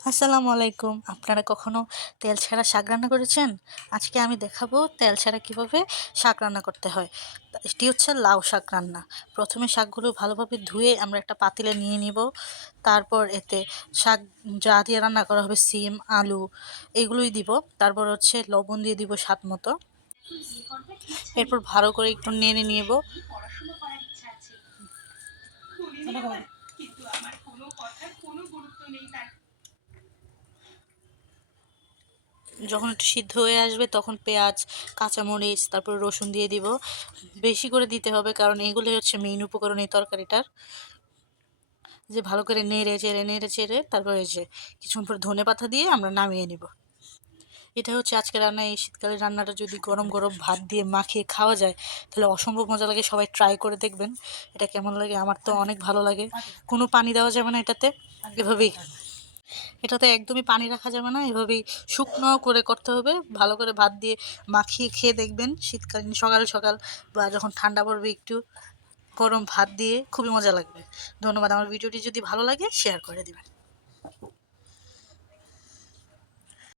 আসসালামু আলাইকুম। আপনারা কখনো তেল ছাড়া শাক রান্না করেছেন? আজকে আমি দেখাবো তেল ছাড়া কিভাবে শাক রান্না করতে হয়। এটি হচ্ছে লাউ শাক রান্না। প্রথমে শাকগুলো ভালোভাবে ধুয়ে আমরা একটা পাতিলে নিয়ে নিব। তারপর এতে শাক যা দিয়ে রান্না করা হবে সিম, আলু এগুলোই দিব। তারপর হচ্ছে লবণ দিয়ে দিব স্বাদ মতো। এরপর ভালো করে একটু নেড়ে নিব। যখন একটু সিদ্ধ হয়ে আসবে তখন পেঁয়াজ, কাঁচামরিচ, তারপর রসুন দিয়ে দিব। বেশি করে দিতে হবে কারণ এগুলোই হচ্ছে মেইন উপকরণ এই তরকারিটার। যে ভালো করে নেড়ে চেড়ে তারপর এই যে কিছুক্ষণ পর ধনেপাতা দিয়ে আমরা নামিয়ে নিব। এটা হচ্ছে আজকে রান্না। এই শীতকালের রান্নাটা যদি গরম গরম ভাত দিয়ে মাখিয়ে খাওয়া যায় তাহলে অসম্ভব মজা লাগে। সবাই ট্রাই করে দেখবেন এটা কেমন লাগে। আমার তো অনেক ভালো লাগে। কোনো পানি দেওয়া যাবে না এটাতে, এভাবেই। এটাতে একদমই পানি রাখা যাবে না, এভাবেই শুকনো করে করতে হবে। ভালো করে ভাত দিয়ে মাখিয়ে খেয়ে দেখবেন শীতকালীন সকাল সকাল বা যখন ঠান্ডা পড়বে একটু গরম ভাত দিয়ে খুবই মজা লাগবে। ধন্যবাদ। আমার ভিডিওটি যদি ভালো লাগে শেয়ার করে দিবেন।